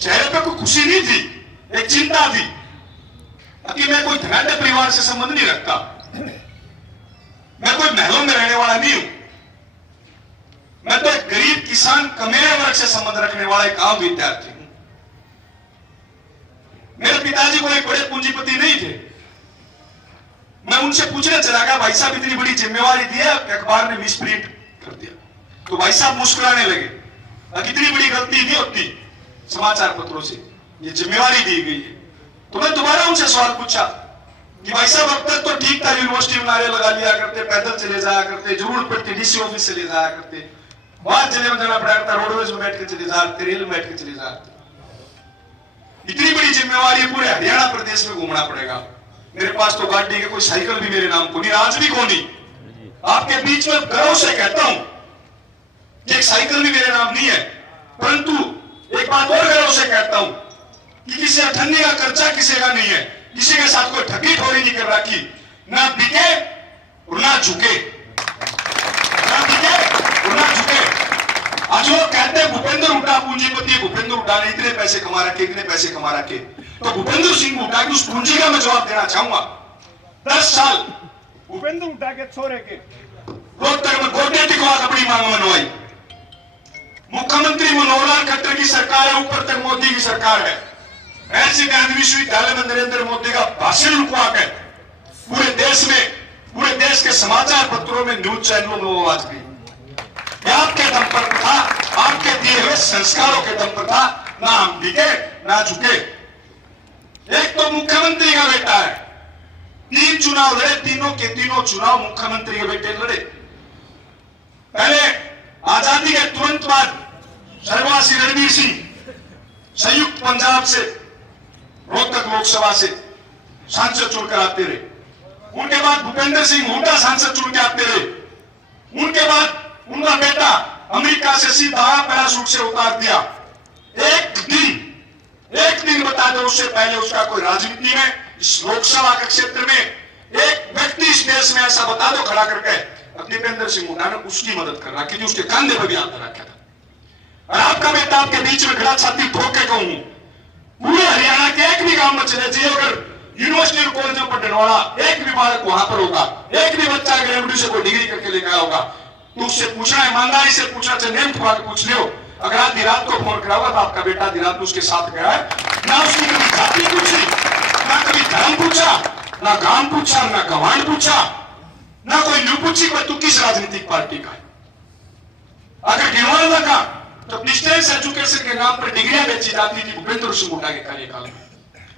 चेहरे पे कोई खुशी नहीं थी, एक चिंता थी कि मैं कोई धनाढ्य परिवार से संबंध नहीं रखता, मैं कोई महलों में रहने वाला नहीं हूं, मैं तो एक गरीब किसान कमेरे वर्ग से संबंध रखने वाला एक आम विद्यार्थी हूं। मेरे पिताजी कोई बड़े पूंजीपति नहीं थे। मैं उनसे पूछने चला गया, भाई साहब इतनी बड़ी जिम्मेवारी दी है, अखबार ने मिसप्रिंट कर दिया। तो भाई साहब मुस्कुराने लगे, कितनी बड़ी गलती नहीं होती समाचार पत्रों से, ये जिम्मेवारी दी गई है। तो मैं दोबारा उनसे सवाल पूछा कि भाई साहब अब तक तो ठीक था, यूनिवर्सिटी में नारे लगा लिया करते, पैदल चले जाया करते, जरूरत पड़ती डीसी ऑफिस से ले जाया करते, बाहर जिले में जाना पड़ा करता, रोडवेज में बैठ के चले जाते, रेल में बैठ के चले जाते। इतनी बड़ी जिम्मेवारी पूरे हरियाणा प्रदेश में घूमना पड़ेगा। मेरे पास तो गाड़ी के कोई साइकिल भी मेरे नाम को नहीं, आज भी को नहीं। आपके बीच में गर्व से कहता हूं कि एक साइकिल भी मेरे नाम नहीं है, परंतु एक बात और गर्व से कहता हूं कि किसी अठन्नी का कर्जा किसी का नहीं है, किसी के साथ कोई ठगी ठोरी नहीं कर रखी, ना बिके और ना झुके, ना बिके और ना झुके। आज वो कहते हैं भूपेंद्र हुड्डा पूंजीपति, भूपेंद्र हुड्डा ने इतने पैसे कमा रखे, इतने पैसे कमा रखे, तो भूपेंद्र सिंह हुड्डा की उस पूंजी का मैं जवाब देना चाहूंगा। 10 साल भूपेंद्र हुड्डा के छोरे के रोहतक में गोटे टिकवा अपनी मांग मनवाई। मुख्यमंत्री मनोहर लाल खट्टर की सरकार है, ऊपर तक मोदी की सरकार है। ऐसे गांधी विश्वविद्यालय में नरेंद्र मोदी का भाषण रुकवा कर पूरे देश में, पूरे देश के समाचार पत्रों में, न्यूज चैनलों में वो आवाज गई। आपके दम पर था, आपके दिए हुए संस्कारों के दम पर था, ना हम बिके ना झुके। एक तो मुख्यमंत्री का बेटा है, 3 चुनाव लड़े, तीनों के तीनों चुनाव मुख्यमंत्री के बेटे लड़े। पहले आजादी के तुरंत बाद स्वर्गवासी रणवीर सिंह संयुक्त पंजाब से रोहतक लोकसभा से सांसद चुनकर आते रहे। उनके बाद भूपेंद्र सिंह हुड्डा सांसद चुन के आते रहे। उनके बाद उनका बेटा अमेरिका से सीधा पैराशूट से उतार दिया। एक दिन बता दो, उससे पहले उसका कोई राजनीति में, इस लोकसभा के क्षेत्र में एक व्यक्ति इस देश में ऐसा बता दो खड़ा करके, दीपेंद्र सिंह हुड्डा ने उसकी मदद कर रखी थी, उसके कंधे पर भी हाथ रखा था। और आपका बेटा आपके बीच में खड़ा छाती ठोक के कहूं, पूरे हरियाणा के एक भी गांव में चले जाइए, अगर यूनिवर्सिटी और कॉलेजों पर पढ़ने वाला एक भी बालक वहां पर होगा, एक भी बच्चा ग्रेजुएट से कोई डिग्री करके लेकर आया होगा, तो उससे पूछना, ईमानदारी से पूछना चाहिए, नेम ठुका के पूछ लियो, अगर आधी रात को फोन करा होगा तो आपका बेटा आधी रात में उसके साथ गया है। ना उसकी कभी जाति पूछी, ना कभी धर्म पूछा, ना गांव पूछा, ना गवांड पूछा, ना कोई न्यू पूछी कोई तू किस राजनीतिक पार्टी का है। अगर गिनवाना लगा तो डिस्टेंस एजुकेशन के नाम पर डिग्रियां बेची जाती थी भूपेंद्र सिंह हुड्डा के कार्यकाल में।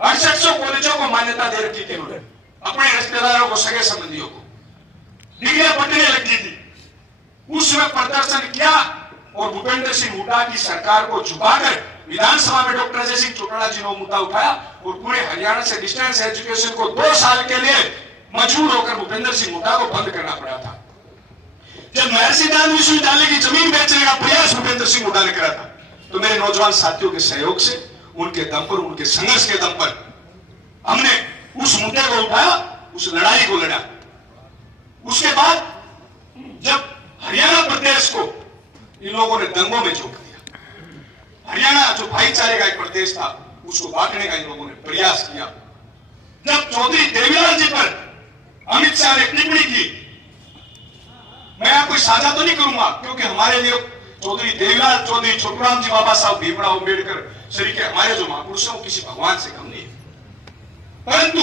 6800 कॉलेजों को मान्यता दे रखी थी उन्होंने, अपने रिश्तेदारों को, सगे संबंधियों को डिग्रियां बंटने लगी थी। उसमें प्रदर्शन किया और भूपेंद्र सिंह हुड्डा की सरकार को झुकाकर विधानसभा में डॉक्टर अजय सिंह चौटाला जी ने मुद्दा उठाया और पूरे हरियाणा से डिस्टेंस एजुकेशन को 2 साल के लिए मजबूर होकर भूपेंद्र सिंह हुड्डा को बंद करना पड़ा था। जब महर्षि दयानंद विश्वविद्यालय की जमीन बेचने का प्रयास भूपेंद्र सिंह हुड्डा ने करा था, तो मेरे नौजवान साथियों के सहयोग से, उनके दम पर, उनके संघर्ष के दम पर हमने उस मुद्दे को उठाया, उस लड़ाई को लड़ा। उसके बाद जब हरियाणा प्रदेश को इन लोगों ने दंगों में झोंक दिया, हरियाणा जो भाईचारे का एक प्रदेश था उसको बांटने का इन लोगों ने प्रयास किया। जब चौधरी देवीलाल जी पर अमित शाह ने टिप्पणी की, मैं आपको साझा तो नहीं करूंगा क्योंकि हमारे लिए चौधरी देवीलाल, चौधरी छोटूराम जी, बाबा साहब भीमराव अम्बेडकर सरीके हमारे जो महापुरुष हैं वो किसी भगवान से कम नहीं है, परंतु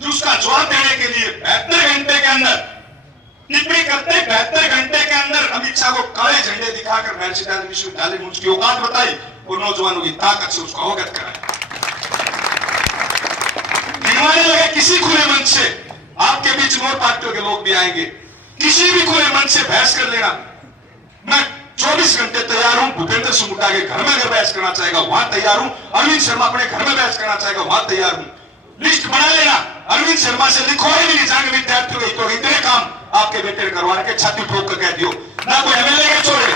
जो उसका जवाब देने के लिए 72 घंटे के अंदर टिप्पणी करते, 72 घंटे के अंदर अमित शाह को काले झंडे दिखाकर महर्षि दयानंद विश्वविद्यालय में उसकी औकात बताई और नौजवानों की ताकत से उसको अवगत कराया। गिनवाने लगे किसी खुले मंच से, आपके बीच और पार्टियों के लोग भी आएंगे, किसी भी खुले मंच से बहस कर लेना, मैं 24 घंटे तैयार हूं। भूपेंद्र सिंह हुड्डा के घर में अगर बहस करना चाहेगा वहां तैयार हूं, अरविंद शर्मा अपने घर में बहस करना चाहेगा वहां तैयार हूं। लिस्ट बना लेना, अरविंद शर्मा से लिखवाए भी नहीं जाएंगे विद्यार्थियों के, तो इतने काम आपके बेटे करवाने के छाती ठोक कर कह दियो, ना कोई एमएलए के छोड़े,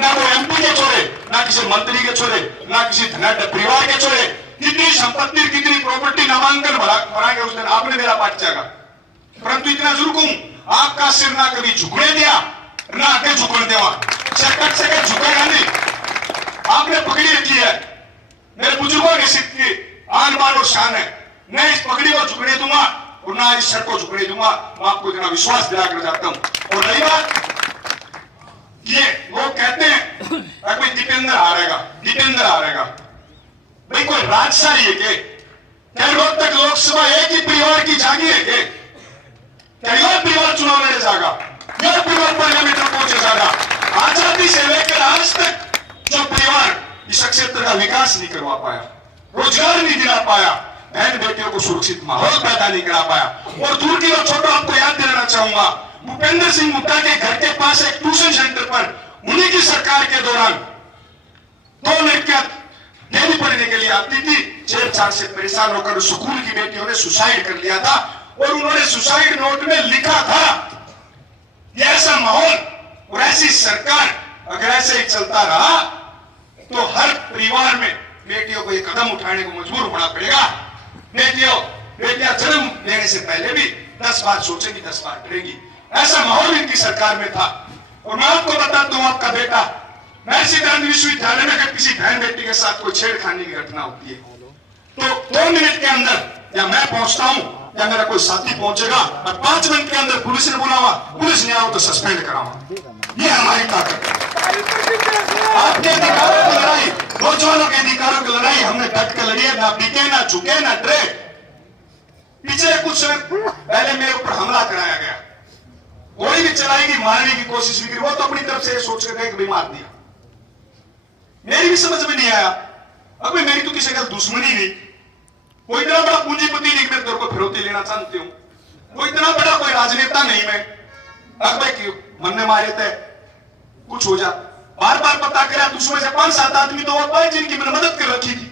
ना कोई एमपी के छोड़े, ना किसी मंत्री के छोड़े, ना किसी धनाढ्य परिवार के छोड़े। कितनी संपत्ति, कितनी प्रॉपर्टी नामांकन भराएंगे उस दिन आपने मेरा पार्ट जाएगा, परंतु इतना जरूर कहूं, आपका सिर ना कभी झुकने दिया ना आगे झुकने देवा, सकट से झुकेगा नहीं। आपने पकड़ी रखी है। मेरे शान है। मैं इस पगड़ी को झुकने दूंगा और ना इस शर्ट को झुकने दूंगा। मैं आपको इतना विश्वास दिला कर जाता हूं। और रही बात, ये लोग कहते हैं भाई दीपेंद्र हारेगा, दीपेंद्र हारेगा। भाई कोई राजशाही है क्या रोज तक लोकसभा एक ही परिवार की जागी है क्या यह परिवार चुनाव लड़े जाएगा, यह परिवार पार्लियामेंट में पहुंचे जाएगा? आजादी से लेकर आज तक जो परिवार इस क्षेत्र का विकास नहीं करवा पाया, रोजगार नहीं दिला पाया, बहन बेटियों को सुरक्षित माहौल पैदा नहीं करा पाया। और दूर की बात छोड़ो, आपको याद दिलाना चाहूंगा, भूपेंद्र सिंह हुड्डा के घर के पास एक ट्यूशन सेंटर पर उन्हीं की सरकार के दौरान 2 लड़कियां डेली पढ़ने के लिए आती थी। 4 से परेशान होकर स्कूल की बेटियों ने सुसाइड कर लिया था और उन्होंने सुसाइड नोट में लिखा था ये ऐसा माहौल और ऐसी सरकार अगर ऐसे ही चलता रहा तो हर परिवार में बेटियों को ये कदम उठाने को मजबूर होना पड़ेगा। बेटियां जन्म लेने से पहले भी 10 बार सोचेंगी, 10 बार करेंगी। ऐसा माहौल इनकी सरकार में था। और मैं आपको बताता हूं, आपका बेटा महर्षि गांधी विश्वविद्यालय में अगर किसी बहन बेटी के साथ कोई छेड़खानी की घटना होती है तो 2 मिनट के अंदर या मैं पहुंचता हूं या मेरा कोई साथी पहुंचेगा और 5 मिनट के अंदर पुलिस ने बुलावा, पुलिस नहीं आओ तो सस्पेंड करावा। ये हमारी ताकत है। आपके अधिकारों की लड़ाई, नौजवानों के अधिकारों की लड़ाई हमने डट कर लड़ी है, ना बिके, ना झुके, ना डरे। पिछले कुछ समय पहले मेरे ऊपर हमला कराया गया, गोली भी चलाई गई, मारने की कोशिश भी की। वो तो अपनी तरफ से सोच कर गए कि मार दिया। मेरी भी समझ में नहीं आया। अब मेरी तो किसी का दुश्मनी नहीं, कोई इतना बड़ा पूंजीपति नहीं मैं तेरे को फिरौती लेना चाहती हूं, कोई इतना बड़ा कोई राजनेता नहीं मैं। अब भाई मन में मारे थे कुछ हो जा, बार बार पता करा दुश्मन से 5-7 आदमी तो वो पाए जिनकी मैंने मदद कर रखी थी।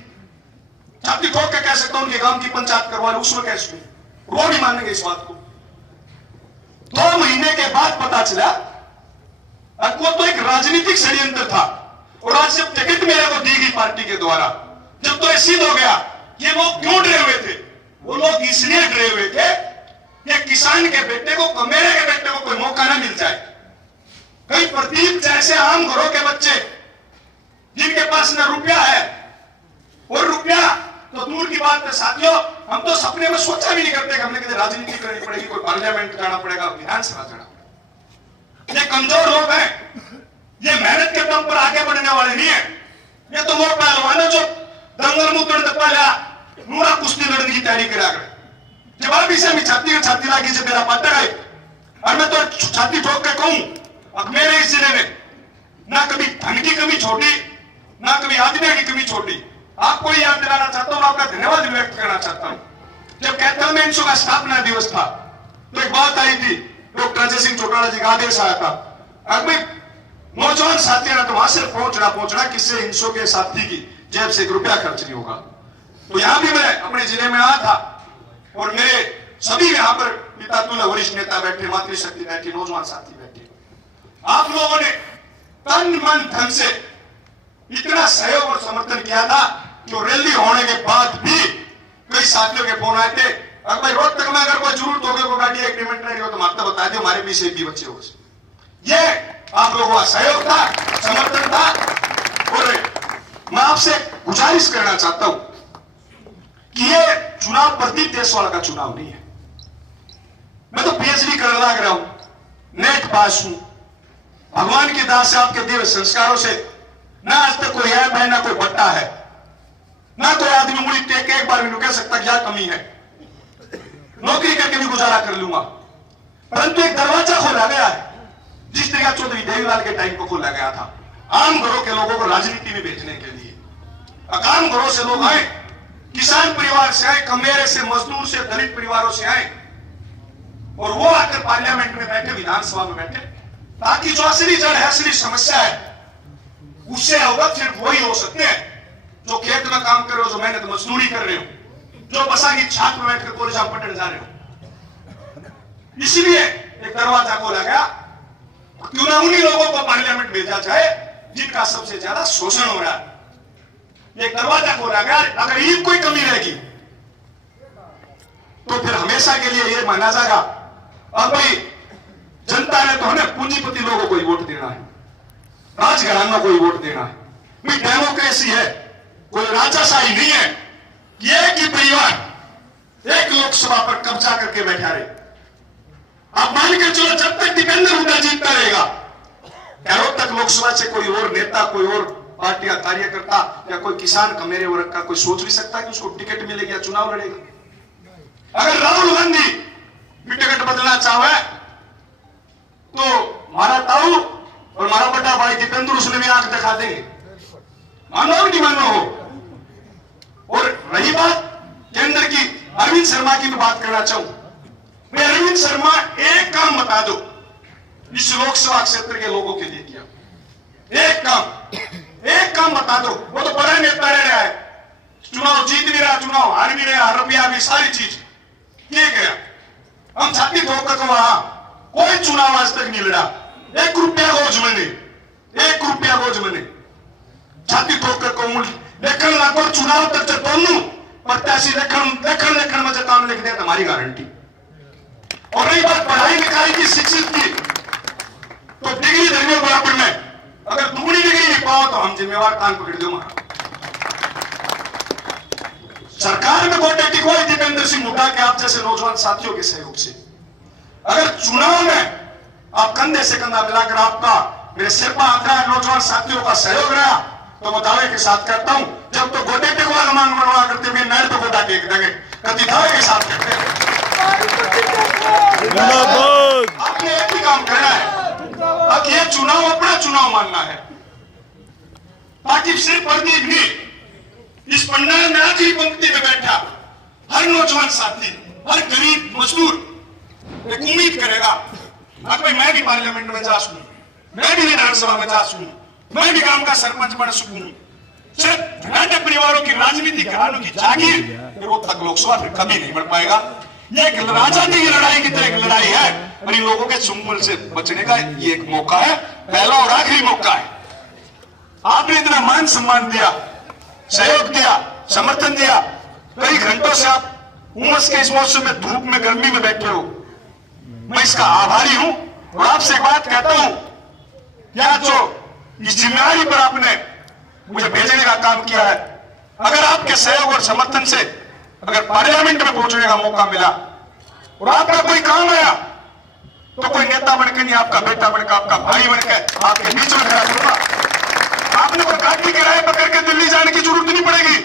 छाती ठोक के कह सकता हूं उनके गांव की पंचायत करवा लो, उसमें कैसे वो भी मानेंगे इस बात को। 2 महीने के बाद पता चला वो तो एक राजनीतिक षड्यंत्र था। और आज जब टिकट मेरे को दी गई पार्टी के द्वारा, जब तो सिद्ध हो गया ये लोग क्यों डरे हुए थे, वो लोग इसलिए डरे हुए थे कि किसान के बेटे को, मेरे के बेटे को कोई मौका ना मिल जाए। कई प्रदीप जैसे आम घरों के बच्चे जिनके पास न रुपया है, और रुपया तो दूर की बात है साथियों, हम तो सपने में सोचा भी नहीं करते कि हमने किसी राजनीति करनी पड़ेगी, कोई पार्लियामेंट जाना पड़ेगा, विधानसभा जाना पड़ेगा। ये कमजोर लोग हैं, ये मेहनत के दम पर आगे बढ़ने वाले नहीं है। ये तो वो पहलवान है जो दंगल मुद्दे पहला नूरा कुश्ती लड़ने की तैयारी करा कर जवाब इसे मैं छाती लागी से मेरा पाटा है। और मैं तो छाती ठोक के कहूं, अब मेरे इस जिले में ना कभी धन की कमी छोटी, ना कभी आदमी की कमी छोटी। आपको याद दिलाना चाहता हूं, आपका धन्यवाद व्यक्त करना चाहता हूं। जब कैथल में इनसो का स्थापना दिवस था तो एक बात आई थी, डॉक्टर अजय सिंह चौटाला जी का आदेश आया था, अगर नौजवान साथी ना तो वहां से पहुंचना किससे इनसो के साथी की जेब से ₹1 खर्च नहीं होगा। तो यहां भी मैं अपने जिले में आया था और मेरे सभी यहां पर पिता तुल्य वरिष्ठ नेता बैठे, मातृशक्ति बैठी, नौजवान साथी बैठे। आप लोगों ने तन मन धन से इतना सहयोग और समर्थन किया था कि रैली होने के बाद भी कई साथियों के फोन आए थे, अगर भाई रोज तक में अगर कोई जरूरत होगी, कोई गाड़ी एग्रीमेंट नहीं हो तो माता बता दो, हमारे पीछे भी बच्चे हो। ये आप लोगों का सहयोग था, समर्थन था। और मैं आपसे गुजारिश करना चाहता हूं कि ये चुनाव प्रदीप देशवाल का चुनाव नहीं है। मैं तो पीएचडी करने लग रहा हूं, नेट पास हूं, भगवान की दास से, आपके दिव्य संस्कारों से ना आज तक कोई ऐप है, ना कोई बट्टा है, ना कोई आदमी मुड़ी टेक के एक बार भी कह सकता क्या कमी है। नौकरी करके भी गुजारा कर लूंगा, परंतु एक दरवाजा खोला गया है जिस तरह चौधरी देवीलाल के टाइम को खोला गया था, आम घरों के लोगों को राजनीति में भेजने के लिए। आम घरों से लोग आए, किसान परिवार से आए, कमेरे से, मजदूर से, दलित परिवारों से आए, और वो आकर पार्लियामेंट में बैठे, विधानसभा में बैठे, ताकि जो असली जड़ है, असली समस्या है, उससे अवगत सिर्फ वही हो सकते हैं जो खेत में काम कर रहे हो, जो मेहनत मजदूरी कर रहे हो, जो बसा की छात में बैठकर कॉलेज में पढ़ने जा रहे हो। इसलिए एक दरवाजा खोला गया, क्यों ना उन्हीं लोगों को पार्लियामेंट भेजा जाए जिनका सबसे ज्यादा शोषण हो रहा है। एक दरवाजा खोला गया। अगर ये कोई कमी रहेगी तो फिर हमेशा के लिए ये माना जाएगा अब भाई जनता ने तो हमें पूंजीपति लोगों को ही वोट देना है, राजघरानों को ही वोट देना है। डेमोक्रेसी है, कोई राजाशाही नहीं है। ये कि परिवार एक लोकसभा पर कब्जा करके बैठा रहे। आप मान कर चलो जब तक दीपेंद्र हुड्डा जीतता रहेगा, क्या रोज तक लोकसभा से कोई और नेता, कोई और पार्टी का कार्यकर्ता या कोई किसान का मेरे वर्ग का कोई सोच भी सकता है कि उसको टिकट मिलेगी या चुनाव लड़ेगा? अगर राहुल गांधी भी टिकट बदलना चाहे तो मारा ताऊ और मारा बड़ा भाई दीपेंद्र उसने भी आंख दिखा देंगे, मानो नहीं मानो हो। और रही बात केंद्र की, अरविंद शर्मा की मैं बात करना चाहूं। मैं अरविंद शर्मा एक काम बता दो इस लोकसभा क्षेत्र के लोगों के लिए किया, एक काम बता दो। वो तो बड़ा नेता रह रहा है, चुनाव जीत भी रहा, चुनाव हार भी रहा, रुपया भी, सारी चीज ये गया। हम छाती ठोकर तो वहां कोई चुनाव आज तक नहीं लड़ा, 1 रुपया गोज मैंने, 1 रुपया गोज मैंने छाती ठोकर को लेखन लागो चुनाव तक दोनों प्रत्याशी लेखन में काम लिख दे हमारी गारंटी। और रही बात पढ़ाई लिखाई की, शिक्षित की, तो डिग्री धरने बराबर में अगर दुगनी डिग्री नहीं पाओ तो हम जिम्मेवार कान पकड़ दो। सरकार में गोटे टिकवाई दीपेंद्र सिंह हुड्डा के आप जैसे नौजवान साथियों के सहयोग से, अगर चुनाव में आप कंधे से कंधा मिलाकर आपका मेरे सिरपा आंकड़ा नौजवान साथियों का सहयोग रहा तो मैं दावे के साथ कहता हूं, जब तो गोटे टिकवा मांग मनवा करते हुए नहर पे गोटा टेक देंगे, कति दावे के साथ कहते हैं। आपने एक ही काम करना है, अब ये चुनाव अपना चुनाव मानना है, ताकि सिर्फ प्रदीप भी इस पंडाल में आज ही पंक्ति में बैठा हर नौजवान साथी, हर गरीब मजदूर एक उम्मीद करेगा आज भाई मैं भी पार्लियामेंट में जा सकूं, मैं भी विधानसभा में जा सकूं, मैं भी गांव का सरपंच बन सकूं। सिर्फ घराटे परिवारों की राजनीति, घरानों की जागीर फिर वो तक लोकसभा फिर कभी नहीं बढ़ पाएगा। ये एक राजनीति की लड़ाई की तरह एक लड़ाई है और इन लोगों के चुंगल से बचने का ये एक मौका है, पहला और आखिरी मौका है। आपने इतना मान सम्मान दिया, सहयोग दिया, समर्थन दिया, कई घंटों से आप उमस के इस मौसम में, धूप में, गर्मी में बैठे हो, मैं इसका आभारी हूं। और आपसे एक बात कहता हूं, क्या जो इस जिम्मेदारी पर आपने मुझे भेजने का काम किया है, अगर आपके सहयोग और समर्थन से अगर पार्लियामेंट में पहुंचने का मौका मिला और आपका कोई काम आया तो कोई नेता बनकर नहीं, आपका बेटा बनकर, आपका भाई बनकर आपके बीच में खड़ा करूंगा। आपने कोई गाड़ी किराए पकड़ के दिल्ली जाने की जरूरत नहीं पड़ेगी,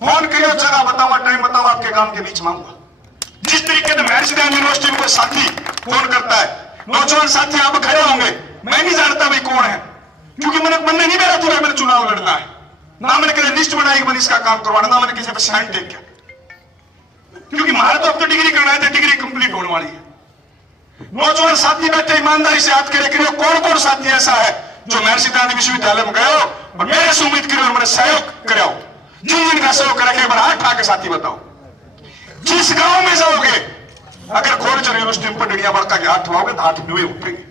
फोन करिए, जगह बताओ, टाइम बताओ, आपके काम के बीच में आऊंगा। जिस तरीके से महर्षि दयानंद यूनिवर्सिटी में कोई साथी फोन करता है, नौजवान साथी आप खड़े होंगे, मैं नहीं जानता भाई कौन है, क्योंकि मन नहीं मेरा तुरा मेरे चुनाव लड़ना है, ना मैंने किसी लिस्ट बनाई मैंने इसका काम करवाना, ना मैंने किसी पर साइन टेक किया, क्योंकि हमारा तो अब तो डिग्री करना है, तो डिग्री कंप्लीट होने वाली है। नौजवान साथी बैठे ईमानदारी से याद करे कौन कौन साथी ऐसा है जो महर्षि दयानंद विश्वविद्यालय में गए हो और मेरे से उम्मीद करो और मेरे सहयोग कराओ, जिन जिनका सहयोग करेंगे एक बार हाथ उठा के साथी बताओ। जिस गांव में जाओगे अगर खोरचर यूनिवर्सिटी में पटड़िया बड़का के हाथ उठाओगे तो हाथ डुबे उठेंगे।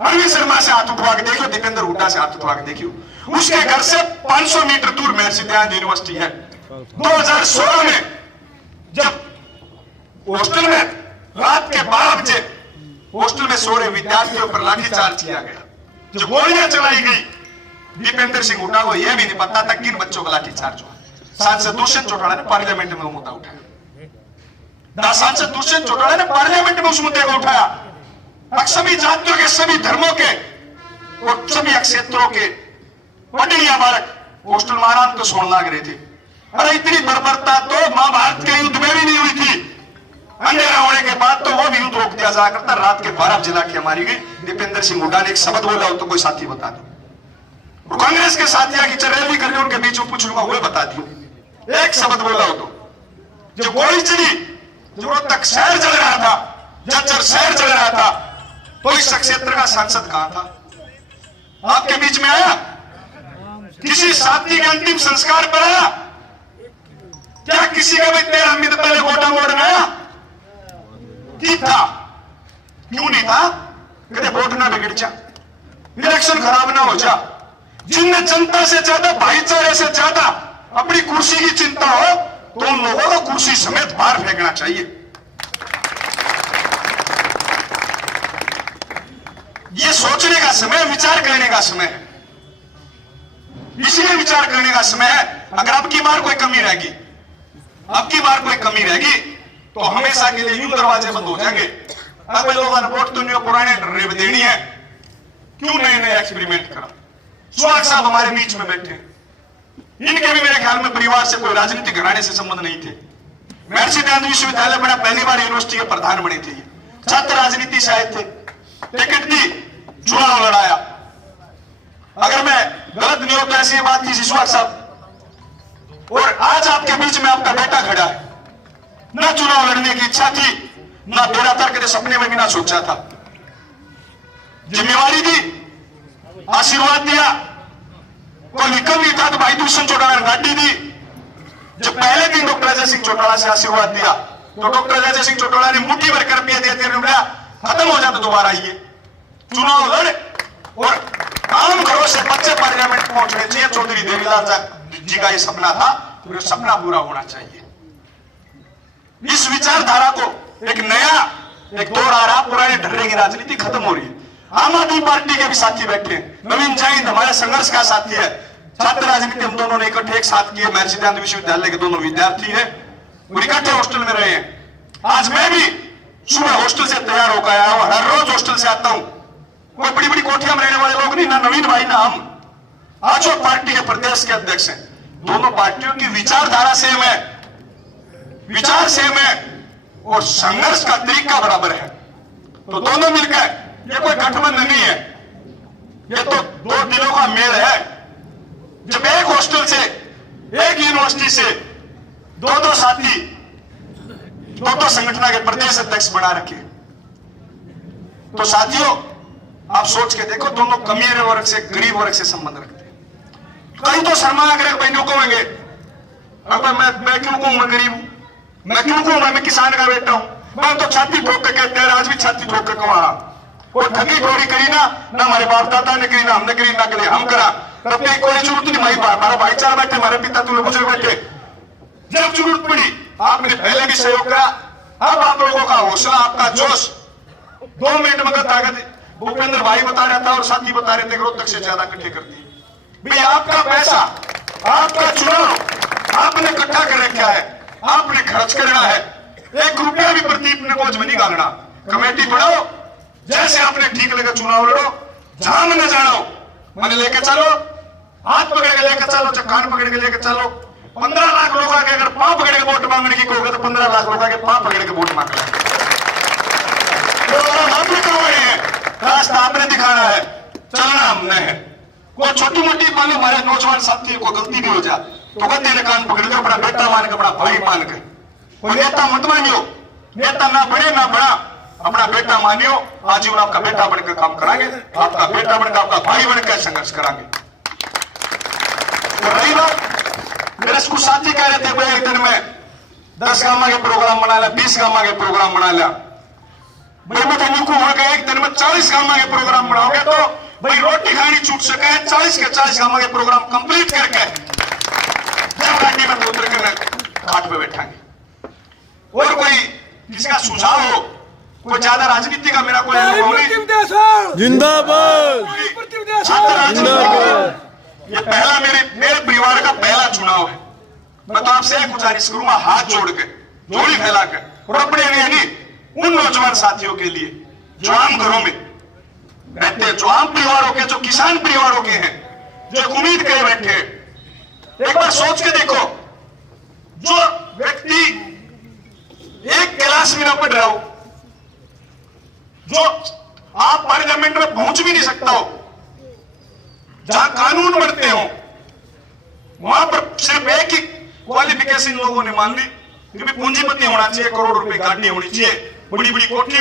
अरविंद शर्मा से हाथ उठवा के देखियो, दीपेंद्र हुड्डा से हाथ उठवा के देखियो, उसके घर से 500 मीटर दूर महर्षि दयानंद यूनिवर्सिटी है। 2016 में जब हॉस्टल में रात के 12 बजे हॉस्टल में सो रहे विद्यार्थियों पर लाठीचार्ज किया गया, जो गोलियां चलाई गई, दीपेंद्र सिंह हुड्डा को यह भी नहीं पता था किन बच्चों का लाठीचार्ज हुआ। सांसद दुष्यंत चौटाला ने पार्लियामेंट में मुद्दा उठाया, सांसद दुष्यंत चौटाला ने पार्लियामेंट में उस मुद्दे को उठाया। सभी जातियों के, सभी धर्मों के और सभी क्षेत्रों के पटड़िया बालक हॉस्टल में आराम तो सोने लग रहे थे। अरे इतनी बर्बरता तो महाभारत के युद्ध में भी नहीं हुई थी। अंधेरा होने के बाद तो वो भी युद्ध रोक दिया जा करता। रात के 12 बजे लाठी मारी गई। दीपेंद्र सिंह हुड्डा ने एक शब्द बोला हो तो कोई साथी बता दो। कांग्रेस के साथी आगे रैली करके उनके बीच में पूछ लूंगा, वो बता दियो एक शब्द बोला हो तो। जो गोली चली, जो तक शहर जल रहा था, जज्जर शहर जल रहा था, तो इस क्षेत्र का सांसद कहां था? आपके बीच में आया? किसी साथी के अंतिम संस्कार पर आया? क्या किसी का भी 13 मिनट पहले गोटा मोड़ में आया? था? क्यों नहीं था? कहते वोट ना बिगड़ जा, इलेक्शन खराब ना हो जा। जिनने जनता से ज्यादा, भाईचारे से ज्यादा अपनी कुर्सी की चिंता हो तो उन लोगों को कुर्सी समेत बाहर फेंकना चाहिए। ये सोचने का समय, विचार करने का समय है। इसलिए विचार करने का समय है। अगर अब की बार कोई कमी रहेगी, अब की बार कोई कमी रहेगी तो हमेशा के लिए यूं दरवाजे बंद हो जाएंगे। अब लोगों ने वोट तो नहीं पुराने ड्रेब देनी है, क्यों नए नए एक्सपेरिमेंट करा। सुहाग साहब हमारे बीच में बैठे, इनके भी मेरे ख्याल में परिवार से कोई राजनीतिक घराने से संबंध नहीं थे। महर्षि दयानंद विश्वविद्यालय बना, पहली बार यूनिवर्सिटी के प्रधान बने थे, छात्र राजनीति से आए थे, टिकट दी, चुनाव लड़ाया। अगर मैं गलत नहीं होता ऐसी बात की सुहाग साहब, और आज आपके बीच में आपका बेटा खड़ा है। न चुनाव लड़ने की इच्छा थी, न बेड़ा तर्क के सपने में भी ना सोचा था। जिम्मेवारी दी, आशीर्वाद दिया, कोई विकल्प नहीं था तो भाई दूषण चौटाला ने गाड़ी दी। जब पहले दिन डॉक्टर अजय सिंह चौटाला से आशीर्वाद दिया तो डॉक्टर अजय सिंह चौटाला ने मुट्ठी भर कर रुपया देते बोला खत्म हो जाता दोबारा आइए, चुनाव लड़ और आम घरों से बच्चे पार्लियामेंट पहुंचने चाहिए। चौधरी देवीलाल जी का ये सपना था, तो सपना पूरा होना चाहिए। इस विचारधारा को एक नया एक दौर आ रहा, पुराने ढर्रे की राजनीति खत्म हो रही है। आम आदमी पार्टी के भी साथी बैठे हैं, नवीन जैन हमारे संघर्ष का साथी है, छात्र राजनीति हम दोनों ने इकट्ठे एक साथ किए, महर्षि दयानंद विश्वविद्यालय के दोनों विद्यार्थी हैं और इकट्ठे हॉस्टल में रहे हैं। आज मैं भी सुबह हॉस्टल से तैयार होकर आया हूं, हर रोज हॉस्टल से आता हूं। कोई बड़ी बड़ी कोठियां में रहने वाले लोग नहीं, ना नवीन भाई ना हम। आज वो पार्टी के प्रदेश के अध्यक्ष हैं। दोनों पार्टियों की विचारधारा सेम है, विचार सेम है और संघर्ष का तरीका बराबर है। तो दोनों मिलकर, ये कोई गठबंधन नहीं है, ये तो दो दिलों का मेल है। जब एक हॉस्टल से, एक यूनिवर्सिटी से दो साथी, दो संगठन के प्रदेश अध्यक्ष बना रखे, तो साथियों आप सोच के देखो, दोनों कमीर वर्ग से, गरीब वर्ग से संबंध रखते हैं। कहीं तो शर्मा कर बहनों को होंगे, मैं क्यों कहूं मैं गरीब हूं, मैं क्यों कहूं मैं किसान का बेटा हूं, मैं तो छाती ठोक के कहते हैं, आज भी छाती ठोक के कहा कोई ठगी ठोरी करी ना हमारे बाप दादा ने करी, ना हमने करी, ना करी हम करा। तब कोई जरूरत नहीं, हमारा भाईचारा बैठे, हमारे पिता तुल्य बुजुर्ग बैठे। जब जरूरत पड़ी आपने पहले भी सहयोग करा। अब आप लोगों का हौसला, आपका जोश 2 मिनट में ताकत भूपेंद्र भाई बता रहा था और साथी बता रहे थे, रोहतक से ज्यादा इकट्ठे कर दिए। भाई आपका पैसा, आपका चुनाव आपने इकट्ठा कर रखा है, आपने खर्च करना है। 1 रुपया भी प्रदीप ने कोच में नहीं डालना। कमेटी बढ़ाओ, जैसे आपने ठीक लगे चुनाव लड़ो, जहां मैंने जानो मैंने लेके चलो, हाथ पकड़ के लेके चलो, कान पकड़ के लेके चलो। 15 लाख लोग आगे अगर पांव पकड़ के वोट मांगने की कहोगे तो 15 लाख लोग आगे पांव पकड़ के वोट मांग लेंगे। आपने करवाए हैं, रास्ता आपने दिखाना है, चलना हमने है। कोई छोटी मोटी मान लो हमारे नौजवान साथी को गलती भी हो जाए तो गद्दे ने कान पकड़ के अपना बेटा मान के, अपना भाई मान के। कोई नेता मत मानियो, नेता ना बने ना बड़ा, अपना बेटा मानियो। आजीवन आपका बेटा बनकर काम कराएंगे, आपका बेटा बनकर, आपका भाई बनकर संघर्ष कराएंगे। तो रही बात, मेरे कुछ साथी कह रहे थे भाई एक दिन में 10 गामा के प्रोग्राम बना लिया, 20 गामा के प्रोग्राम बना लिया। भाई मैं तो एक दिन में 40 गामा के प्रोग्राम बनाओगे तो भाई रोटी खानी छूट सके है। 40 के 40 गामा के प्रोग्राम कंप्लीट करके जब गाड़ी में उतर कर घाट पे बैठाएंगे। और कोई जिसका सुझाव हो, कोई ज्यादा राजनीति का मेरा कोई अनुभव नहीं। जिंदाबाद। ये पहला मेरे परिवार का पहला चुनाव है। मैं तो आपसे एक गुजारिश करूंगा, हाथ जोड़ के, झोली फैलाकर, और अपने लिए नहीं, उन नौजवान साथियों के लिए जो आम घरों में रहते हैं, जो आम परिवारों के, जो किसान परिवारों के हैं, जो उम्मीद करे बैठे हैं। एक बार सोच के देखो, जो व्यक्ति एक क्लास में ना पढ़ रहा हो, जो आप पार्लियामेंट में पहुंच भी नहीं सकता हो, जहां कानून बनते हो, वहां पर सिर्फ एक ही क्वालिफिकेशन लोगों ने मान ली कि पूंजीपति होना चाहिए, करोड़ रुपए गाड़ी होनी चाहिए, बड़ी बड़ी कोठी